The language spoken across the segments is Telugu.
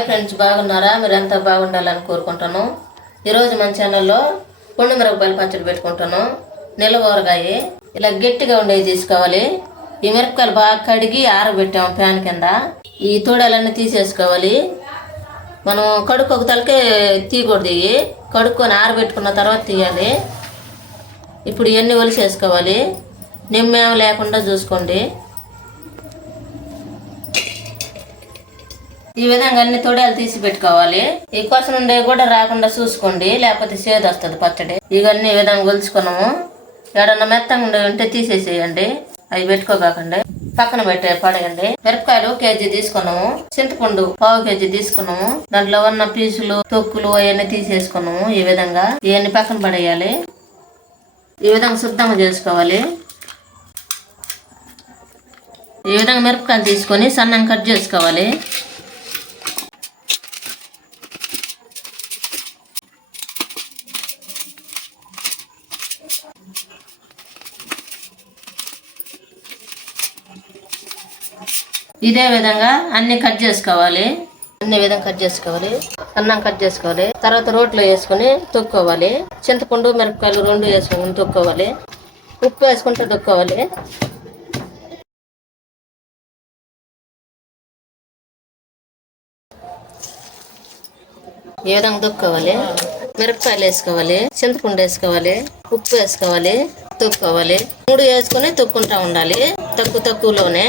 హాయ్ ఫ్రెండ్స్, బాగున్నారా? మీరంతా బాగుండాలని కోరుకుంటాను. ఈరోజు మన ఛానల్లో పండు మిరపకాయల పచ్చడి పెట్టుకుంటాను. నిల్వ ఊరగాయ ఇలా గట్టిగా ఉండేవి తీసుకోవాలి. ఈ మిరపకాయలు బాగా కడిగి ఆరబెట్టాము ఫ్యాన్ కింద. ఈ తోడాలన్నీ తీసేసుకోవాలి. మనం కడుక్కొక తలకే తీయకూడదు. కడుక్కొని ఆరబెట్టుకున్న తర్వాత తీయాలి. ఇప్పుడు ఇవన్నీ ఒలిసేసుకోవాలి. నిమ్మేం లేకుండా చూసుకోండి. ఈ విధంగా అన్ని తొడాలు తీసి పెట్టుకోవాలి. ఈ కోసం ఉండే కూడా రాకుండా చూసుకోండి, లేకపోతే చేదు వస్తుంది పచ్చడి. ఇవన్నీ ఈ విధంగా ఒలుచుకున్నాము. ఏడన్నా మెత్తంగా ఉండే ఉంటే తీసేసేయండి, అవి పెట్టుకోకండి, పక్కన పడేయండి. మిరపకాయలు కేజీ తీసుకున్నాము, చింతపండు పావు కేజీ తీసుకున్నాము. దాంట్లో ఉన్న పీసులు తొక్కులు అవన్నీ తీసేసుకున్నాము. ఈ విధంగా ఇవన్నీ పక్కన పడేయాలి. ఈ విధంగా శుద్ధంగా చేసుకోవాలి. ఈ విధంగా మిరపకాయలు తీసుకొని సన్నంగా కట్ చేసుకోవాలి. ఇదే విధంగా అన్ని కట్ చేసుకోవాలి. అన్ని విధంగా కట్ చేసుకోవాలి. అన్నం కట్ చేసుకోవాలి. తర్వాత రోట్లో వేసుకొని తొక్కోవాలి. చింతపండు మిరపకాయలు రెండు వేసుకొని తొక్కోవాలి. ఉప్పు వేసుకుంటే తొక్కోవాలి. ఈ విధంగా తొక్కోవాలి. మిరపకాయలు వేసుకోవాలి, చింతపండు వేసుకోవాలి, ఉప్పు వేసుకోవాలి, తొక్కోవాలి. 3 వేసుకొని తొక్కుంటా ఉండాలి. తక్కువలోనే,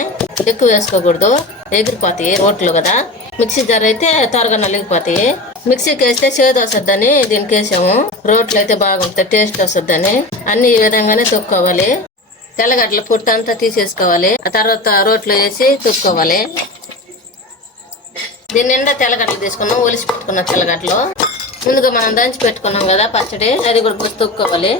ఎక్కువ వేసుకోకూడదు, ఎగిరిపోతాయి రోట్లో కదా. మిక్సీ జార్ అయితే త్వరగా నలిగిపోతాయి. మిక్సీకి వేస్తే చేదు వస్తుందని దీనికి వేసాము. రోట్లో అయితే బాగుంటుంది, టేస్ట్ వస్తుందని. అన్ని ఈ విధంగానే తొక్కోవాలి. తెల్లగడ్డల పొట్టు అంతా తీసేసుకోవాలి. ఆ తర్వాత రోట్లో వేసి తొక్కోవాలి. దీని నిండా తెల్లగడ్డలు తీసుకున్నాం, ఒలిసి పెట్టుకున్నాం. తెల్లగడ్డలు ముందుగా మనం దంచి పెట్టుకున్నాం కదా పచ్చడి, అది కూడా పోసి తొక్కోవాలి.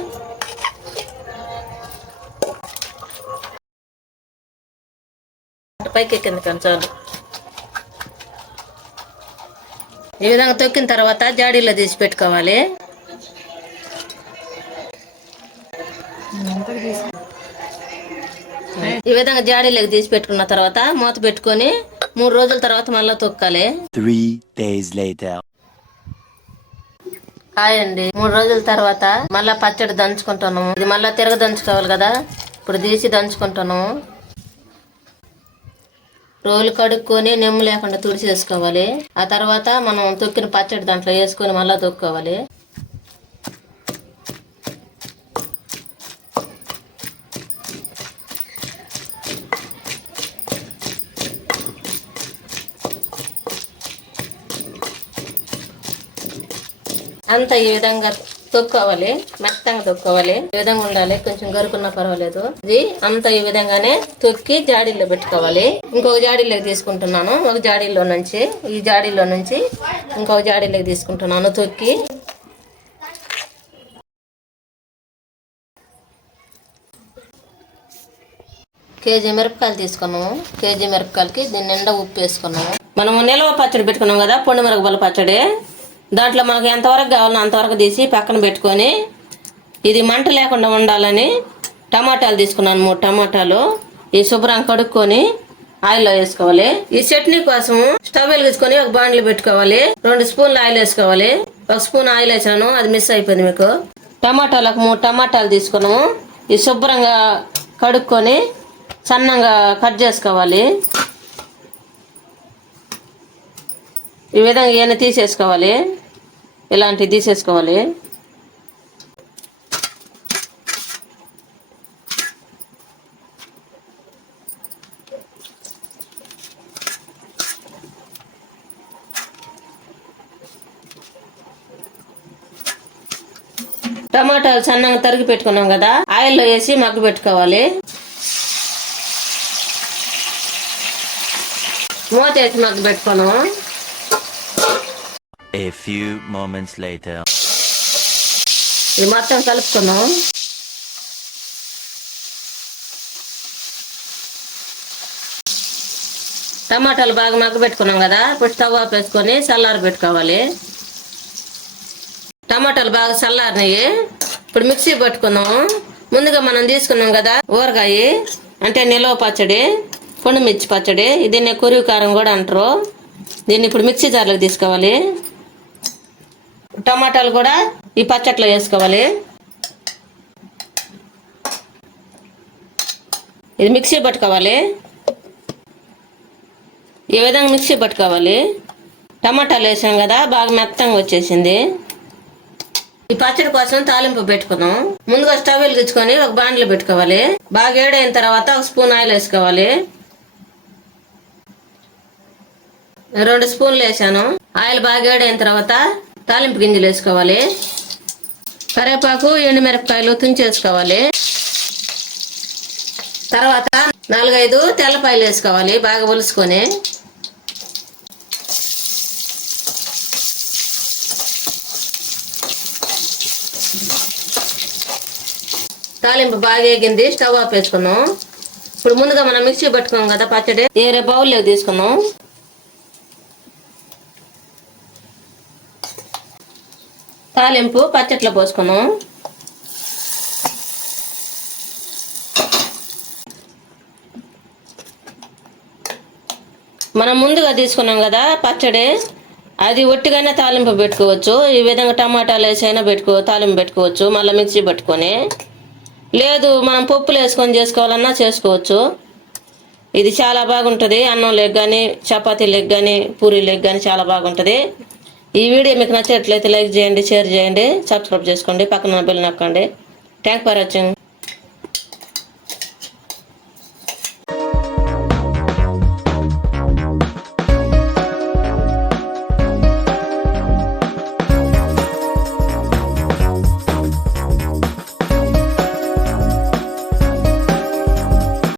పైకి ఎక్కింది కొంచెం. ఈ విధంగా తొక్కిన తర్వాత జాడీలో తీసి పెట్టుకోవాలి. ఈ విధంగా జాడీలోకి తీసి పెట్టుకున్న తర్వాత మూత పెట్టుకొని 3 రోజుల తర్వాత మళ్ళీ తొక్కాలి. 3 days later. హాయ్ అండి, 3 రోజుల తర్వాత మళ్ళా పచ్చడి దంచుకుంటున్నాము. ఇది మళ్ళా తిరగ దంచుకోవాలి కదా, ఇప్పుడు తీసి దంచుకుంటున్నాము. రోలు కడుక్కొని నెమ్ము లేకుండా తుడిచేసుకోవాలి. ఆ తర్వాత మనం తొక్కిన పచ్చడి దాంట్లో వేసుకొని మళ్ళీ తొక్కోవాలి. అంతా ఈ విధంగా తొక్కోవాలి, మెత్తంగా తొక్కోవాలి. ఈ విధంగా ఉండాలి, కొంచెం గరుకున్నా పర్వాలేదు. ఇది అంతా ఈ విధంగానే తొక్కి జాడీలో పెట్టుకోవాలి. ఇంకొక జాడీలోకి తీసుకుంటున్నాను. ఒక జాడీలో నుంచి ఈ జాడీలో నుంచి ఇంకొక జాడీలోకి తీసుకుంటున్నాను తొక్కి. కేజీ మిరపకాయలు తీసుకున్నాము. కేజీ మిరపకాయలకి దీని నిండా ఉప్పు వేసుకున్నాము. మనము నిల్వ పచ్చడి పెట్టుకున్నాం కదా, పండు మిరపకాయల పచ్చడి. దాంట్లో మనకు ఎంతవరకు కావాలో అంతవరకు తీసి పక్కన పెట్టుకొని, ఇది మంట లేకుండా ఉండాలని టమాటాలు తీసుకున్నాను. 3 టమాటాలు ఈ శుభ్రంగా కడుక్కొని ఆయిల్లో వేసుకోవాలి. ఈ చట్నీ కోసం స్టవ్ వెలిగించుకొని ఒక బాండ్లు పెట్టుకోవాలి. 2 స్పూన్లు ఆయిల్ వేసుకోవాలి. 1 స్పూన్ ఆయిల్ వేసాను, అది మిస్ అయిపోయింది మీకు. టమాటాలకు 3 టమాటాలు తీసుకున్నాము. ఈ శుభ్రంగా కడుక్కొని సన్నంగా కట్ చేసుకోవాలి. ఈ విధంగా ఏమైనా తీసేసుకోవాలి, ఇలాంటివి తీసేసుకోవాలి. టమాటాలు సన్నగా తరిగి పెట్టుకున్నాం కదా, ఆయిల్లో వేసి మగ్గు పెట్టుకోవాలి. మూత వేసి మగ్గు పెట్టుకున్నాము. A few moments later. ఇది మొత్తం కలుపుకున్నాం. టమాటాలు బాగా మగ్గ పెట్టుకున్నాం కదా, ఇప్పుడు స్టవ్ ఆఫ్ వేసుకొని చల్లారి పెట్టుకోవాలి. టమాటాలు బాగా చల్లారినాయి. ఇప్పుడు మిక్సీ పట్టుకుందాం. ముందుగా మనం తీసుకున్నాం కదా ఊరగాయ, అంటే నిల్వ పచ్చడి, పండుమిర్చి పచ్చడి. దీన్ని కొరివి కారం కూడా అంటారు. దీన్ని ఇప్పుడు మిక్సీ జార్లోకి తీసుకోవాలి. టమాటాలు కూడా ఈ పచ్చట్లో వేసుకోవాలి. ఇది మిక్సీ పట్టుకోవాలి. ఈ విధంగా మిక్సీ పట్టుకోవాలి. టమాటాలు వేసాం కదా, బాగా మెత్తంగా వచ్చేసింది. ఈ పచ్చడి కోసం తాలింపు పెట్టుకుందాం. ముందుగా స్టవ్ వెలిగించుకొని ఒక బాండ్లో పెట్టుకోవాలి. బాగా వేడైన తర్వాత ఒక స్పూన్ ఆయిల్ వేసుకోవాలి. 2 స్పూన్లు వేసాను. ఆయిల్ బాగా వేడైన తర్వాత తాలింపు గింజలు వేసుకోవాలి. కరివేపాకు, ఎండుమిరపకాయలు తుంచేసుకోవాలి. తర్వాత 4-5 తెల్లపాయలు వేసుకోవాలి, బాగా ఒలుసుకొని. తాలింపు బాగా వేగింది, స్టవ్ ఆఫ్ వేసుకున్నాం. ఇప్పుడు ముందుగా మనం మిక్సీ పట్టుకున్నాం కదా పచ్చడి, వేరే బౌల్లో తీసుకున్నాం. తాలింపు పచ్చట్లో పోసుకున్నాం. మనం ముందుగా తీసుకున్నాం కదా పచ్చడి, అది ఒట్టిగానే తాలింపు పెట్టుకోవచ్చు. ఈ విధంగా టమాటాలు వేసైనా తాలింపు పెట్టుకోవచ్చు, మళ్ళీ మిక్సీ పట్టుకొని. లేదు మనం పప్పులు వేసుకొని చేసుకోవాలన్నా చేసుకోవచ్చు. ఇది చాలా బాగుంటుంది. అన్నం లెగ్ కానీ, చపాతీ లెగ్ కానీ, పూరీ లెగ్ కానీ చాలా బాగుంటుంది. ఈ వీడియో మీకు నచ్చినట్లయితే లైక్ చేయండి, షేర్ చేయండి, సబ్స్క్రైబ్ చేసుకోండి, పక్కన బెల్ నొక్కండి. Thank for watching.